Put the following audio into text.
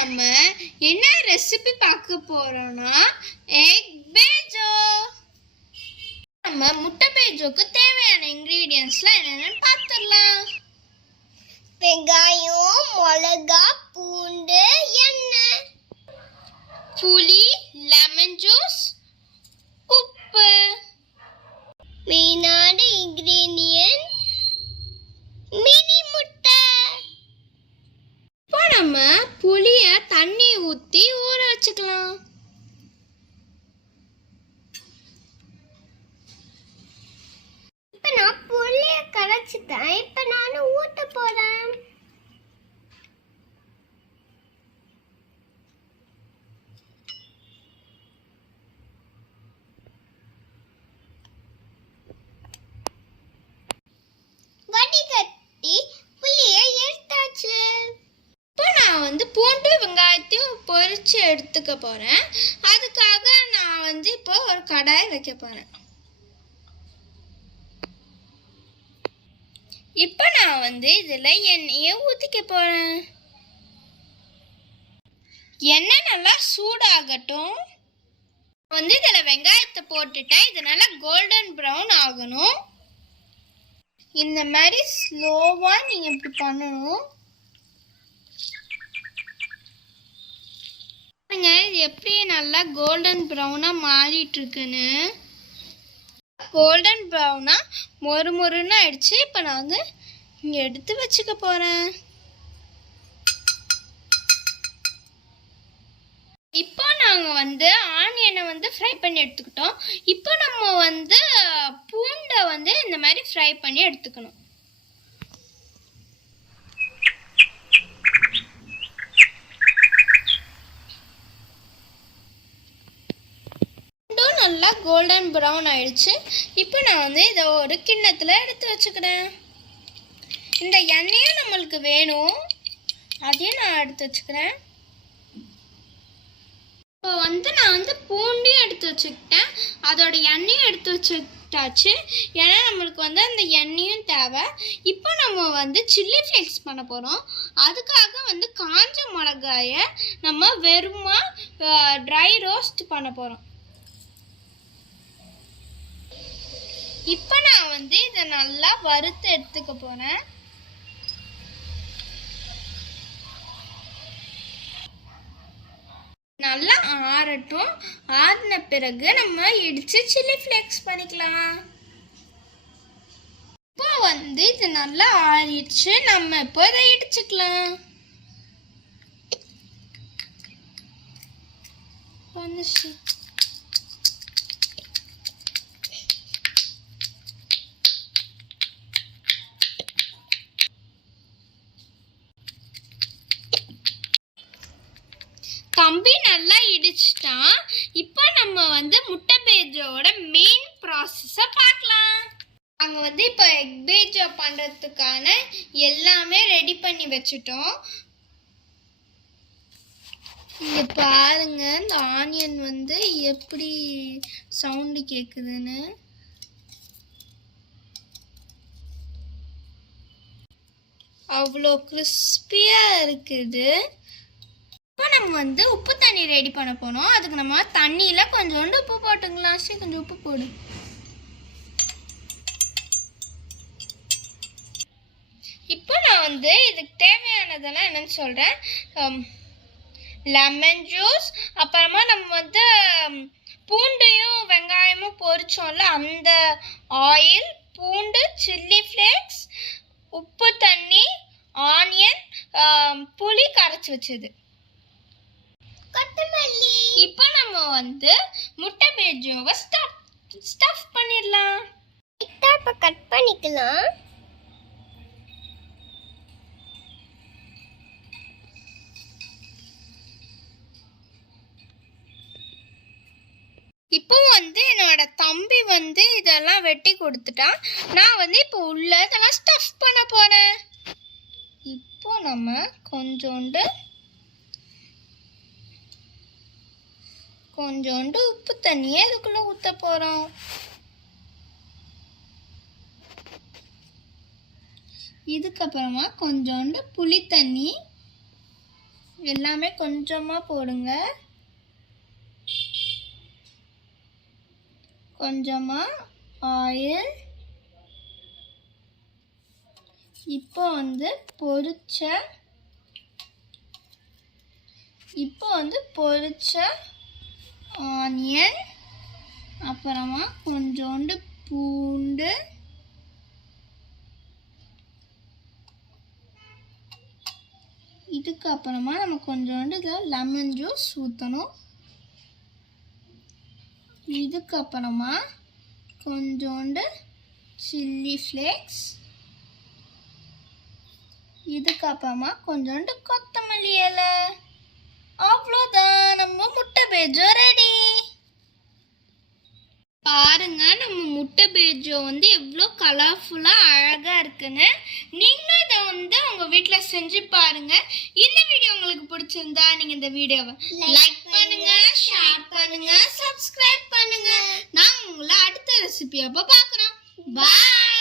நம்ம என்ன ரெசிபி பார்க்க போறோம்னா எக் பேஜோ. நம்ம முட்டை பேஜோக்கு தேவையான இன்கிரீடியன்ட்ஸ்லாம் என்னென்னு பார்த்துடலாம். வெங்காயம், மிளகா, பூண்டு, எண்ணெய், புளி, லெமன் ஜூஸ், உப்பு. மெயினான இன்கிரீடியன்ட் மினி முட்டை. இப்போ நம்ம புளிய தண்ணி ஊற்றி ஊற வச்சுக்கலாம். இப்போ நான் புளிய கரைச்சிட்டேன். இப்போ நான் ஊற்ற போறேன். வடிகட்டி புளியை எடுத்தாச்சு. இப்போ நான் பூண்டு வெங்காயத்தையும் பொரிச்சு எடுத்துக்க போறேன். அதுக்காக நான் இப்போ ஒரு கடாய் வைக்க போறேன். இப்போ நான் இதுல எண்ணெயை ஊத்திக்க போறேன். எண்ணெய் நல்லா சூடாகட்டும். இதுல வெங்காயத்தை போட்டுட்டேன். இது நல்லா கோல்டன் ப்ரௌன் ஆகணும். இந்த மாதிரி ஸ்லோவா நீங்க இப்படி பண்ணணும். இது எப்படி நல்லா கோல்டன் ப்ரௌனா மாறிட்டு இருக்குன்னு. கோல்டன் ப்ரௌனா மொறுமொறுன்னு ஆயிடுச்சு. இப்போ நான் இங்க எடுத்து வச்சுக்க போறேன். இப்போ நாங்க ஆனியனை ஃப்ரை பண்ணி எடுத்துக்கிட்டோம். இப்போ நம்ம பூண்டை இந்த மாதிரி ஃப்ரை பண்ணி எடுத்துக்கணும். பூண்டும் நல்லா கோல்டன் ப்ரௌன் ஆயிடுச்சு. இப்போ நான் இதை ஒரு கிண்ணத்துல எடுத்து வச்சுக்கிறேன். இந்த எண்ணெயும் நம்மளுக்கு வேணும், அதையும் நான் எடுத்து வச்சுக்கிறேன். இப்போ நான் பூண்டையும் எடுத்து வச்சுக்கிட்டேன், அதோட எண்ணெயும் எடுத்து வச்சுட்டாச்சு. ஏன்னா நம்மளுக்கு அந்த எண்ணெயும் தேவை. இப்போ நம்ம சில்லி ஃப்ளேக்ஸ் பண்ண போகிறோம். அதுக்காக காஞ்ச மிளகாயை நம்ம வெறுமா ட்ரை ரோஸ்ட் பண்ண போகிறோம். இப்போ நான் இதை நல்லா வறுத்து எடுத்துக்க போகிறேன். நல்லா ஆறட்டும். ஆறின பிறகு நம்ம இடிச்சு சில்லி ஃப்ளேக்ஸ் பண்ணிக்கலாம். இப்போ இது நல்லா ஆறிடுச்சு. நம்ம இப்போ இதை இடிச்சுக்கலாம். தம்பி நல்லா இடிச்சிட்டான். இப்போ நம்ம முட்டை பேஜோட மெயின் ப்ராசஸை பார்க்கலாம். நாங்கள் இப்போ எக் பேஜோ பண்ணுறதுக்கான எல்லாமே ரெடி பண்ணி வச்சுட்டோம். இங்கே பாருங்க, இந்த ஆனியன் எப்படி சவுண்டு கேட்குதுன்னு. அவ்வளோ கிறிஸ்பியாக இருக்குது. இப்போ நம்ம உப்பு தண்ணி ரெடி பண்ண போனோம். அதுக்கு நம்ம தண்ணியில் கொஞ்சோண்டு உப்பு போட்டுக்கலாம். சரி, கொஞ்சம் உப்பு போடு. இப்போ நான் இதுக்கு தேவையானதெல்லாம் என்னன்னு சொல்கிறேன். லெமன் ஜூஸ், அப்புறமா நம்ம பூண்டையும் வெங்காயமும் பொரிச்சோம்ல, அந்த ஆயில், பூண்டு, சில்லி ஃப்ளேக்ஸ், உப்பு தண்ணி, ஆனியன், புளி கரைச்சி வச்சது. இப்போ நம்ம முட்டை பேஜோவை ஸ்டஃப் பண்ணிடலாம். இப்போ கட் பண்ணிக்கலாம். இப்போ என்னோட தம்பி இதெல்லாம் வெட்டி கொடுத்துட்டான். நான் இப்போ உள்ள இதெல்லாம் ஸ்டஃப் பண்ண போறேன். இப்போ நம்ம கொஞ்சோண்டு உப்பு தண்ணியை இதுக்குள்ள ஊத்த போறோம். இதுக்கப்புறமா கொஞ்சோண்டு புளி தண்ணி எல்லாமே கொஞ்சமாக போடுங்க. கொஞ்சமாக ஆயில். இப்போ பொரிச்ச ஆனியன், அப்புறமா கொஞ்சோண்டு பூண்டு, இதுக்கு அப்புறமா நம்ம கொஞ்சோண்டு இதில் லெமன் ஜூஸ் ஊற்றணும். இதுக்கப்புறமா கொஞ்சோண்டு சில்லி ஃப்ளேக்ஸ், இதுக்கப்புறமா கொஞ்சோண்டு கொத்தமல்லி இலை. அவ்வளோதான், நம்ம முட்டை பேஜோ ரெடி. பாருங்க, நம்ம முட்டை பேஜோ எவ்வளோ கலர்ஃபுல்லாக அழகாக இருக்குன்னு. நீங்களும் இதை உங்கள் வீட்டில் செஞ்சு பாருங்க. இந்த வீடியோ உங்களுக்கு பிடிச்சிருந்தா நீங்கள் இந்த வீடியோவை லைக் பண்ணுங்க, ஷேர் பண்ணுங்க, சப்ஸ்கிரைப் பண்ணுங்க. நான் உங்களை அடுத்த ரெசிபி அப்போ பார்க்குறோம். பாய்.